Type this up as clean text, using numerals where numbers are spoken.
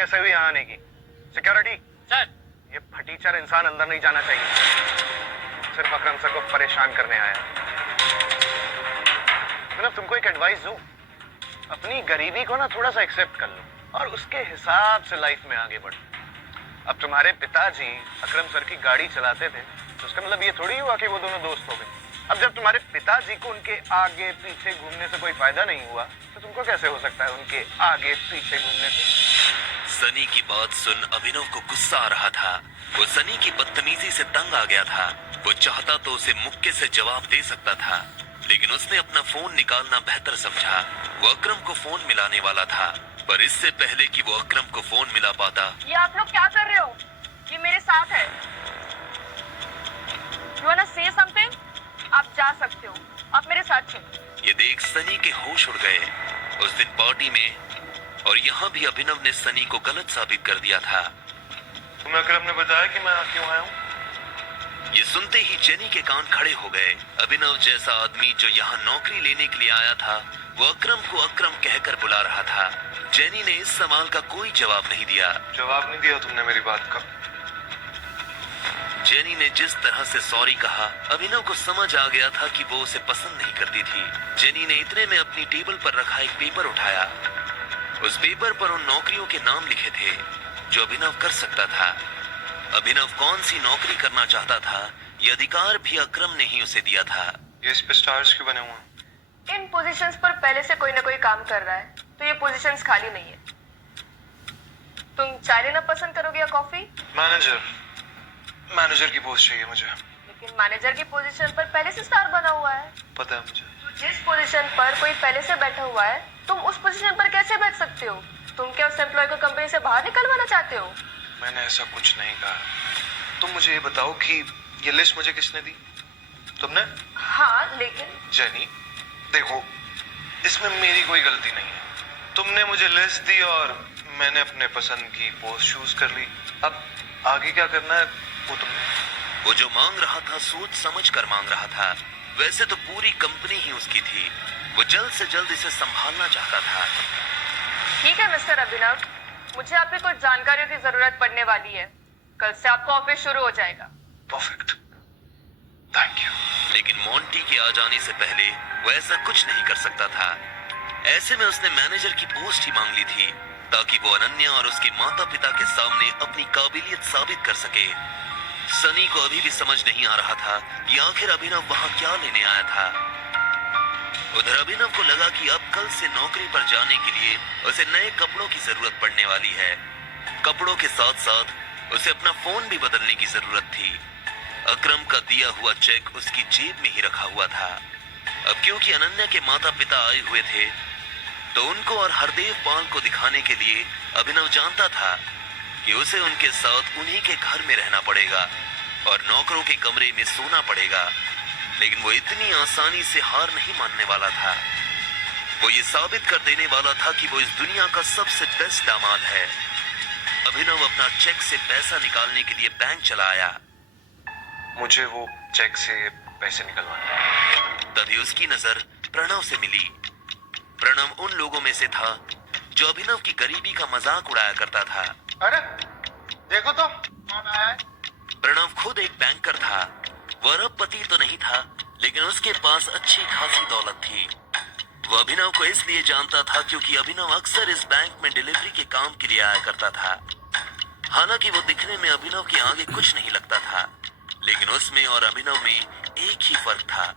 कैसे हुई यहाँ आने की? Security sir. ये फटीचर इंसान अंदर नहीं जाना चाहिए। सिर्फ अकरम सर को परेशान करने आया। मतलब तुमको एक एडवाइस दूं, अपनी गरीबी को ना थोड़ा सा एक्सेप्ट कर लो और उसके हिसाब से लाइफ में आगे बढ़ो। अब तुम्हारे पिताजी अकरम सर की गाड़ी चलाते थे तो उसका मतलब ये थोड़ी हुआ कि वो दोनों दोस्त हो गए। अब जब तुम्हारे पिताजी को उनके आगे पीछे घूमने से कोई फायदा नहीं हुआ तो तुमको कैसे हो सकता है उनके आगे पीछे घूमने से? सनी की बात सुन अभिनव को गुस्सा आ रहा था। वो सनी की बदतमीजी से तंग आ गया था। वो चाहता तो उसे मुक्के से जवाब दे सकता था, लेकिन उसने अपना फोन निकालना बेहतर समझा। वो अकरम को फोन मिलाने वाला था, पर इससे पहले कि वो अकरम को फोन मिला पाता, ये आप लोग क्या कर रहे हो? ये मेरे साथ है। You wanna say something? आप जा सकते हो, आप मेरे साथ चलो। ये देख सनी के होश उड़ गए। उस दिन पार्टी में और यहाँ भी अभिनव ने सनी को गलत साबित कर दिया था। तुम्हें अकरम ने बताया कि मैं क्यों आया हूँ? ये सुनते ही जेनी के कान खड़े हो गए। अभिनव जैसा आदमी जो यहाँ नौकरी लेने के लिए आया था, वो अकरम को अकरम कहकर बुला रहा था। जेनी ने इस सवाल का कोई जवाब नहीं दिया। जवाब नहीं दिया तुमने मेरी बात का। जेनी ने जिस तरह से सॉरी कहा, अभिनव को समझ आ गया था कि वो उसे पसंद नहीं करती थी। जेनी ने इतने में अपनी टेबल पर रखा एक पेपर उठाया। उस पेपर पर उन नौकरियों के नाम लिखे थे जो अभिनव कर सकता था। अभिनव कौन सी नौकरी करना चाहता था, ये अधिकार भी अकरम ने ही उसे दिया था। ये इस पे स्टार्स क्यों बने हुए हैं? इन पोजीशंस पर पहले से कोई ना कोई काम कर रहा है, तो ये पोजीशंस खाली नहीं है। तुम चाय लेना पसंद करोगे या कॉफी? मैनेजर की पोस्ट चाहिए मुझे। लेकिन मैनेजर की पोजीशन पर पहले से स्टार बना हुआ है। पता है मुझे। तो जिस पोजीशन पर कोई पहले से बैठा हुआ है, तुम उस पोजीशन पर कैसे बैठ सकते हो? तुम क्या उस एम्प्लॉय को कंपनी से बाहर निकलवाना चाहते हो? मैंने ऐसा कुछ नहीं कहा। तुम मुझे ये बताओ कि ये लिस्ट मुझे किसने दी? तुमने? हाँ, लेकिन जेनी, देखो, इसमें मेरी कोई गलती नहीं है। तुमने मुझे लिस्ट दी और मैंने अपने पसंद की पोस्ट चूज कर ली। अब आगे क्या करना है वो तुमने। वो जो मांग रहा था सोच समझ कर मांग रहा था। वैसे तो पूरी कंपनी ही उसकी थी। वो जल्द से जल्द इसे संभालना चाहता था। ठीक है मिस्टर अभिनव, मुझे आपकी कुछ जानकारियों की जरूरत पड़ने वाली है। कल से आपका ऑफिस शुरू हो जाएगा। Perfect, thank you. लेकिन मोंटी के आ जाने से पहले वो ऐसा कुछ नहीं कर सकता था। ऐसे में उसने मैनेजर की पोस्ट ही मांग ली थी ताकि वो अनन्या और उसके माता पिता के सामने अपनी काबिलियत साबित कर सके। सनी को अभी भी समझ नहीं आ रहा था कि आखिर अभिनव वहां क्या लेने आया था। उधर अभिनव को लगा कि अब कल से नौकरी पर जाने के लिए उसे नए कपड़ों की जरूरत पड़ने वाली है। कपड़ों के साथ साथ उसे अपना फोन भी बदलने की जरूरत थी। अकरम का दिया हुआ चेक उसकी जेब में ही रखा हुआ था। अब क्योंकि अनन्या के माता पिता आए हुए थे तो उनको और हरदेव पाल को दिखाने के लिए अभिनव जानता था कि उसे उनके साथ उन्हीं के घर में रहना पड़ेगा और नौकरों के कमरे में सोना पड़ेगा। लेकिन वो इतनी आसानी से हार नहीं मानने वाला था। वो ये साबित कर देने वाला था कि वो इस दुनिया का सबसे बेस्ट दामाद है। अभिनव अपना चेक से पैसा निकालने के लिए बैंक चला आया। मुझे वो चेक से पैसे निकलवाने। तभी उसकी नजर प्रणव से मिली। प्रणव उन लोगों में से था जो अभिनव की गरीबी का मजाक उड़ाया करता था। अरे देखो तो कौन आया है। प्रणव खुद एक बैंकर था। वह अरबपति तो नहीं था, लेकिन उसके पास अच्छी खासी दौलत थी। वो अभिनव को इसलिए जानता था क्योंकि अभिनव अक्सर इस बैंक में डिलीवरी के काम के लिए आया करता था। हालांकि वो दिखने में अभिनव के आगे कुछ नहीं लगता था, लेकिन उसमें और अभिनव में एक ही फर्क था।